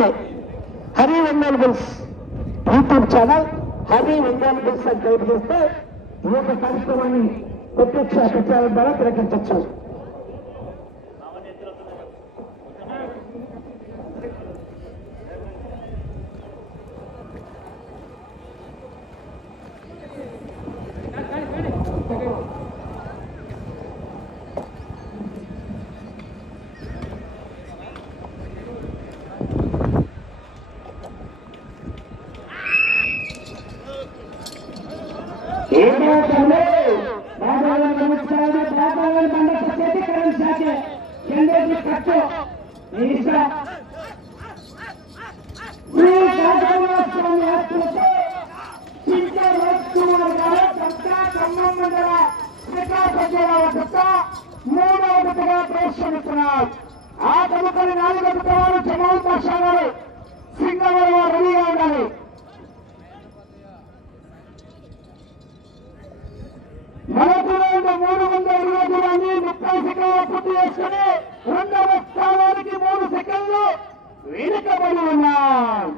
Okay. Hari వెంగల్బుల్స్ YouTube channel Hari వెంగల్బుల్స్ అని టైప్ చేస్తే ఈ యొక్క కార్యక్రమాన్ని ప్రత్యక్ష ప్రచారం ద్వారా తిలకించవచ్చు వద్ద మూడవ విధంగా ప్రదర్శనిస్తున్నారు ఆ తదుపరి నాలుగో విధవారు జమాల్ పాషా గారు సింగవరం రెడీగా ఉండాలి. మొదటి రౌండ్ మూడు వందల ఇరవై దూరాన్ని ముప్పై సెకండ్లు పూర్తి చేసుకుని రెండవ స్థానానికి మూడు సెకండ్లు వెనుకబడి ఉన్నాయి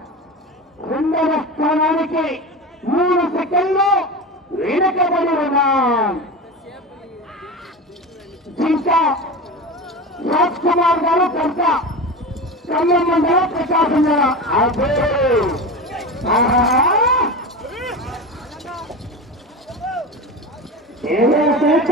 రెండవ స్థానానికి మూడు సెకండ్లు వెనుకబడి ఉన్నాయి ఇంకా రాజ్ కుమార్ గారు కర్త కళ్యాణ్ మండలం ప్రకాశం జిల్లా అదే ఆహా ఏదో చేత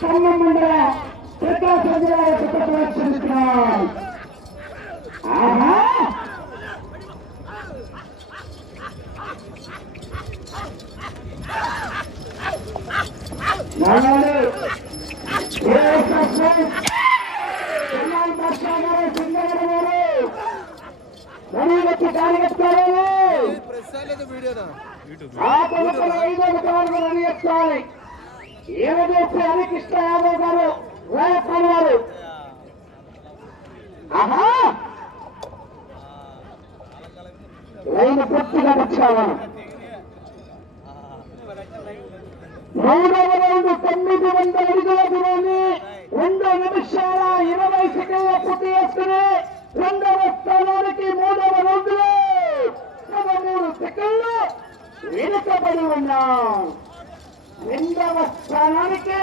கண்ணம் மண்டல பிரகாஷ் எதிராக திட்டத்தை சென்றிருக்கிறார் ஆஹா நாங்களே ಆ ಮೂಲಕ ಐದು ಅಧಿಕಾರಿಗಳು ನಡೆಯುತ್ತಾರೆ కార్యకర్తలు ఆ పథకం హరికృష్ణ యాదవ్ గారు? రాయప్పన్ వారు ఆహా! లైన్ పూర్తిగా వచ్చావా మూడవ రౌండ్ తొమ్మిది వందల అడుగుల దూరాన్ని రెండు నిమిషాల ఇరవై సెకండ్ల పూర్తి చేసుకుని రెండవ స్థానానికి మూడవ రౌండ్లో పదమూడు సెకండ్లు వెనుకబడి ఉన్నాం. என்ற ஸ்தானானுக்கு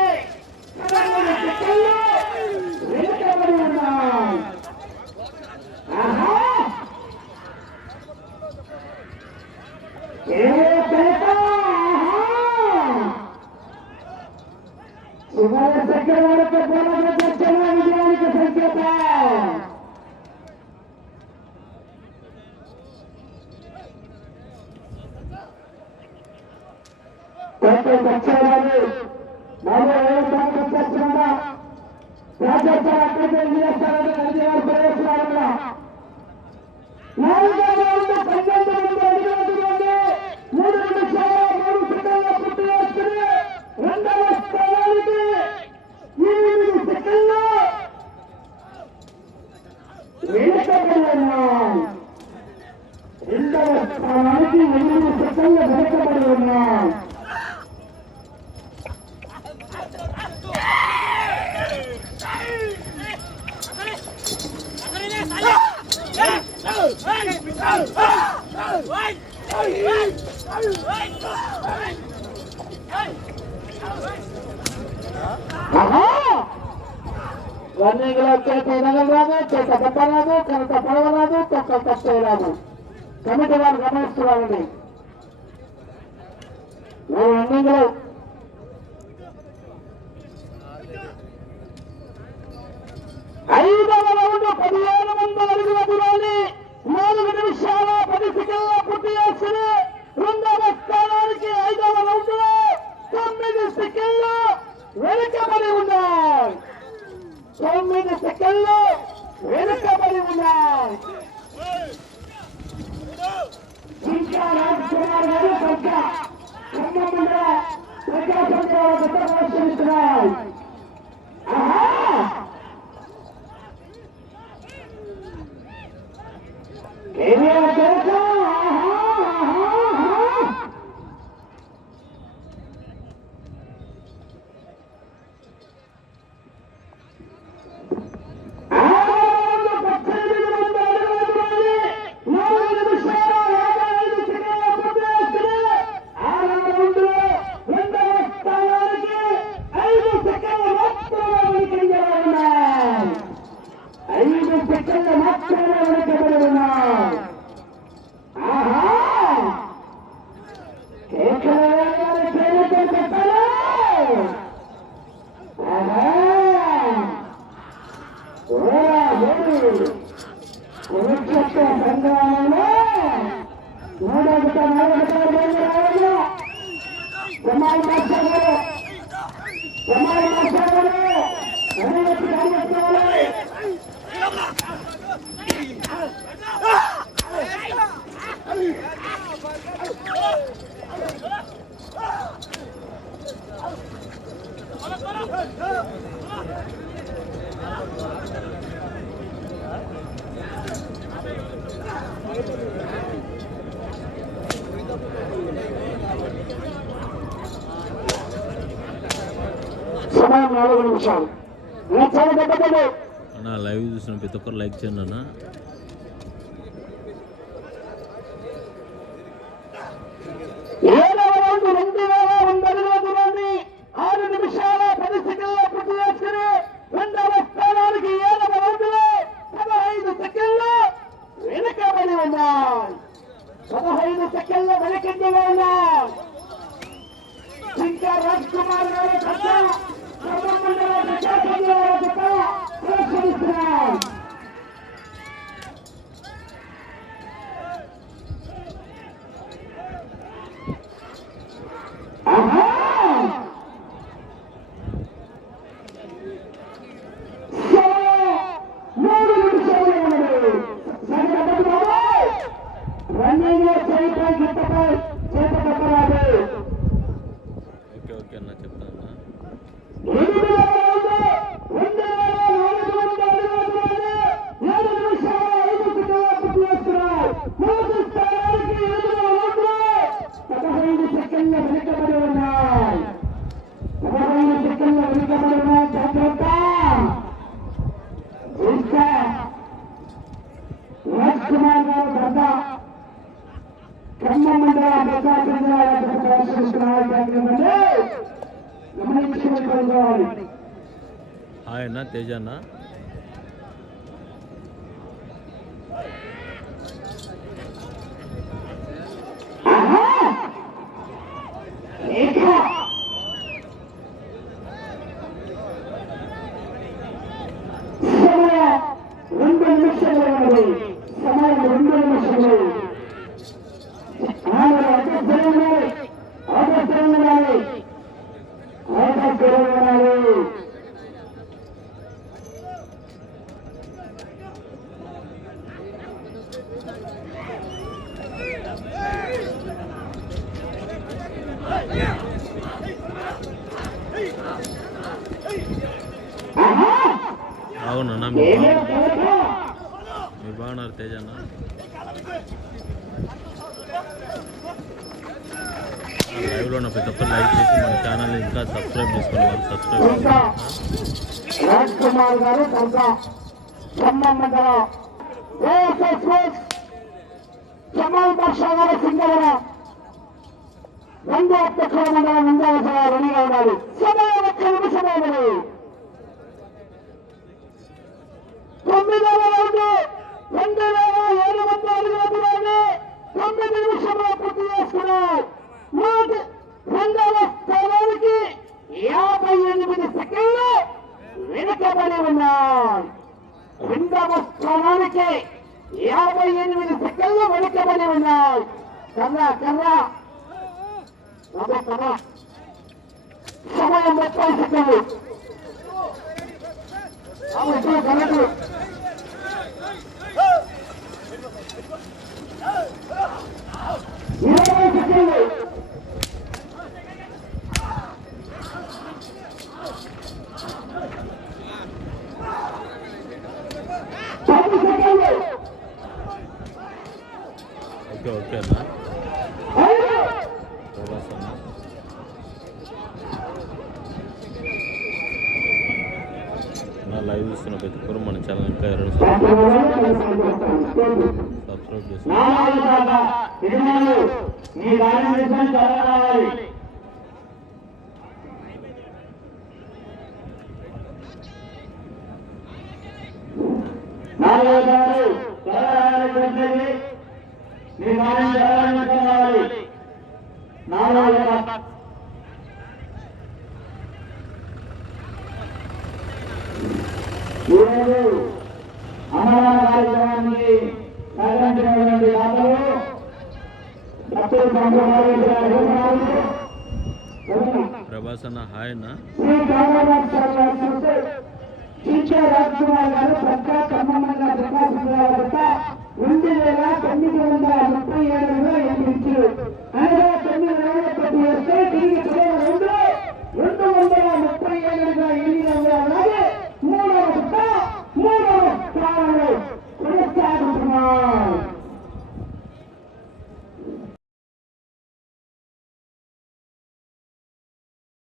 డాక్టర్ వచ్చేవారు బాబు ఏ అక్కడికి చేస్తారని రౌండ్ పన్నెండు మంది అడుగులు మూడు నిమిషాల మూడు సెకండ్ల పూర్తి చేసుకుని రెండవ స్థానానికి ఎనిమిది సెకండ్లు వెనుకబడి ఉన్నాం రెండవ స్థానానికి ఎనిమిది సెకండ్లు వెనుకబడి ఉన్నాం రన్నింగ్లో చేత ఎదగరాదు చేత పట్టరాదు కనుక పడవరాదు తొక్కలు కష్టరాదు కమిటీ వారు గమనిస్తున్నారండి మీరు రన్నింగ్లో ప్రకాశిస్తున్నాయి Hey! నాలుగు నిమిషాలు లైవ్ చూసిన ప్రతి ఒక్కరు లైక్ చేయండి అన్న. ఆయన తేజ లైవ్లో ఉన్న ప్రతి ఒక్కరు లైక్ చేసి మన ఛానల్ని ఇంకా సబ్స్క్రైబ్ చేసుకుని వాళ్ళు సబ్స్క్రైబ్ రెండు అధ్యక్షుల మండలం ముందర రెడీగా తొమ్మిది నిమిషంలో పూర్తి చేసుకున్నారు. వెనకబడి ఉన్నాం. రెండవ స్థానానికి యాభై ఎనిమిది సెకండ్లు వెనకబడి ఉన్నాయి కర్రా కర్రా. కర్రా సమయం ముప్పై సెకండ్లు. ఇరవై సెకండ్లు. ఓకే ఓకే అన్న. లైవ్ చూస్తున్న ప్రతి ఒక్కరు మన ఛానల్ ఇంకా ఎవరైనా సబ్స్క్రైబ్ చేసుకోండి నాలుగు దాకా ఇరవై నీ దాని నిజం చదవాలి నాలుగు దారు చదవాలి నీ దాని చదవాలని చదవాలి నాలుగు దాకా ఈరోజు అమరావతి కార్యక్రమానికి సహకరించినటువంటి దాతలు డాక్టర్ చంద్రబాబు నాయుడు ప్రభాస్ అన్న హాయ్ అన్న ಕೆ ರಾಜ್ಕುಮಾರ್ గారు ప్రకాశ ఖమ్మంగా ప్రకాశం జిల్లా వద్ద రెండు వేల తొమ్మిది వందల ముప్పై ఏడులో ఎన్నించారు